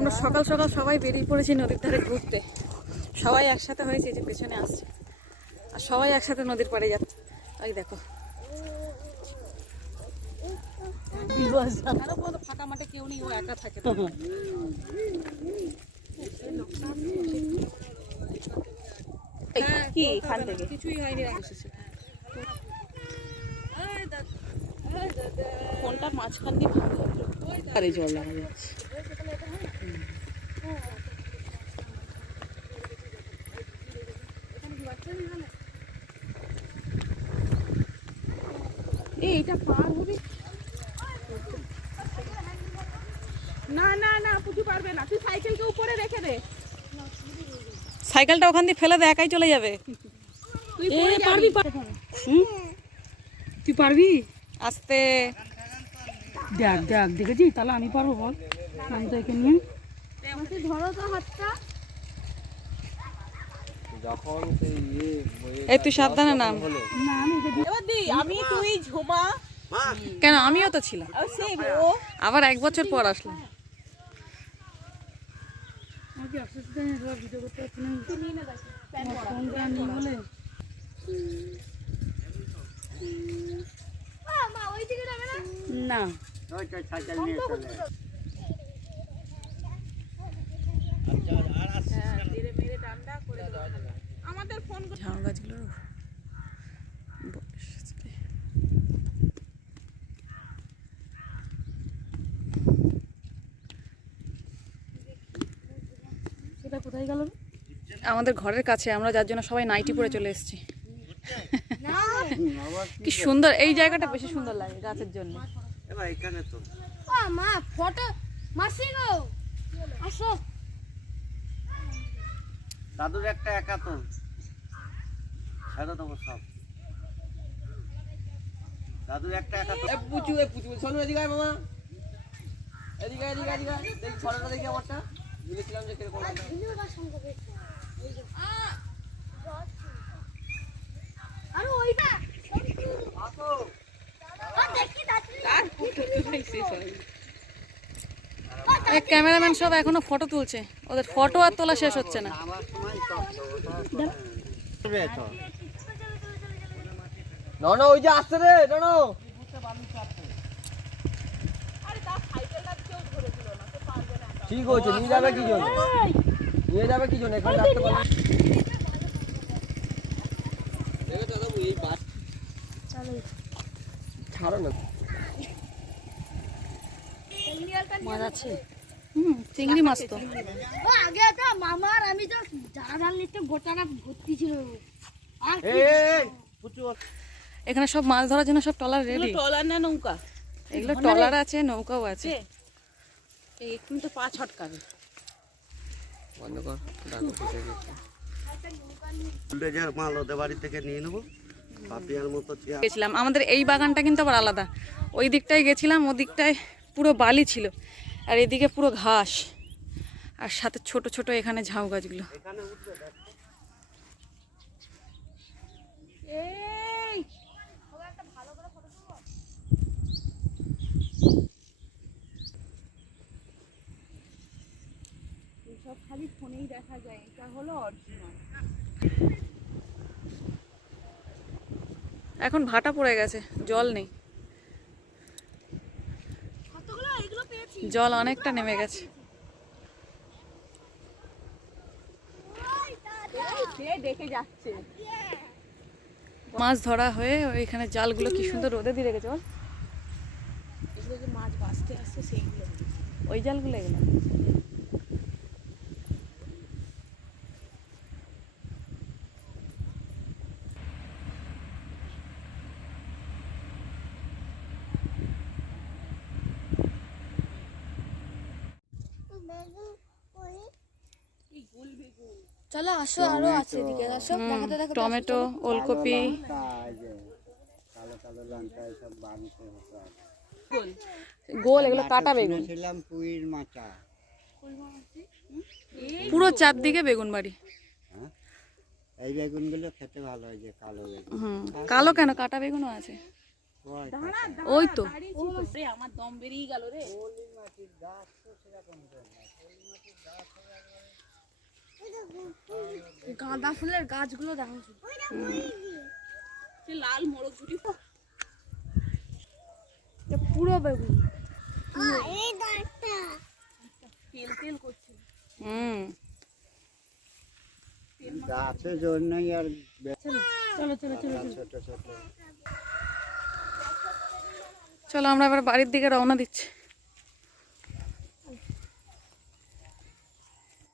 আমরা সকাল সকাল সবাই বেরিয়ে পড়েছি নদীর ধারে ঘুরতে। সবাই একসাথে হয়েছে, যে পেছনে আসছে আর সবাই একসাথে নদীর পাড়ে যাচ্ছে। ওই দেখো ফাঁকা মাঠে কেউ নেই, ও একা থাকে। কি এখান থেকে কিছুই হয়নি, ফোনটা মাঝখান দিয়ে ভালো আরে জল লাগা যাচ্ছে। এইটা পার হবে না? না না পুজো পারবে না, তুই সাইকেলকে উপরে রেখে দে। সাইকেলটা ওখান দিয়ে ফেলে দে, একাই চলে যাবে। তুই পারবি? তুই পারবি? আস্তে দেখ দেখ দেখেছি, তাহলে আমি পারবো বল? আমি তো এখানে নিয়ে ধরো তো হাতটা। এই তুই সাবধানে নাম। না আমি এবার দি, আমি তুই ঝুমা। কেন, আমিও তো ছিলাম, আবার 1 বছর পর আসলাম। ভিডিও করতে পারছি না। আমাদের ফোন ঝাউ গাছগুলো সেটা কোথায় গেল? আমাদের ঘরের কাছে, আমরা যার জন্য সবাই নাইটি পরে চলে এসেছি। কি সুন্দর এই জায়গাটা, বেশি সুন্দর লাগে গাছের জন্য। এখানে তো মা ফটো মাসি গো আসো। দাদুর একটা একা তো দেবো সব। দাদুর একটা একা তো পুচু শোনো এদিকে আয় মামা, এদিকে এদিকে এদিকে দেখি ছড়াটা দেখি আমারটা ভুলেছিলাম যে কিরকম লাগে। আরে ওইটা আসো দেখি ক্যামেরাম্যান সব এখনো ফটো তুলছে, ওদের ফটো আর তোলা শেষ হচ্ছে না। আমার সময় তো নন ওই যে আসছে রে নন। ঠিক হয়েছে, নিয়ে যাবে কি জন্য? নিয়ে যাবে কি জন্য? এখানে রাখতে পারবে। ছাড়ো না, মাছ আছে। চিংড়ি মাছ তো আগে তো মামার আমি তো জাল নিতে গোটাটা ভর্তি ছিল। আর এখানে সব মাছ ধরার জন্য সব ট্রলার রেডি। ট্রলার না নৌকা? এগুলো ট্রলার আছে, নৌকাও আছে। একটু তো পা ছটকাবে। বন্ধ কর, বুলডোজার মাল ওদের বাড়ি থেকে নিয়ে নেবো। পাপিয়ার মতো গেছিলাম, আমাদের এই বাগানটা কিন্তু আবার আলাদা। ওই দিকটায় গেছিলাম, ওদিকটায় পুরো বালি ছিল, আর এদিকে পুরো ঘাস, আর সাথে ছোট ছোট এখানে ঝাউ গাছগুলো। সব খালি ফোনেই দেখা যায়, এটা হলো অরিজিনাল। এখন ভাটা পড়ে গেছে, জল নেই, জল অনেকটা নেমে গেছে। দেখে যাচ্ছে মাছ ধরা হয়ে ওইখানে জালগুলো কি সুন্দর রোদে দিয়ে রেখেছে। এগুলো যে মাছ বাঁচতে আসছে সেইগুলো, ওই জালগুলো এগুলো চলো আসো, আরো আছে এদিকে আসো, দেখাতে দেখাতে টমেটো, ওলকপি, গোল এগুলো কাটা বেগুন। পুরো চারদিকে বেগুন বাড়ি। এই বেগুনগুলো খেতে ভালো হয়, যে কালো বেগুন। কালো কেন, কাটা বেগুনও আছে। ওই তো আমার দম বেরিয়ে গেল রে। গাঁদা ফুলের গাছগুলো দেখো শুধু। সে লাল মোরগ গুটি তো। এটা পুরো বেগুন। তেল তেল করছে। হুম গাছের জন্যই আর চলো চলো চলো চলো। ছোট ছোট চলো আমরা এবার বাড়ির দিকে রওনা দিচ্ছি।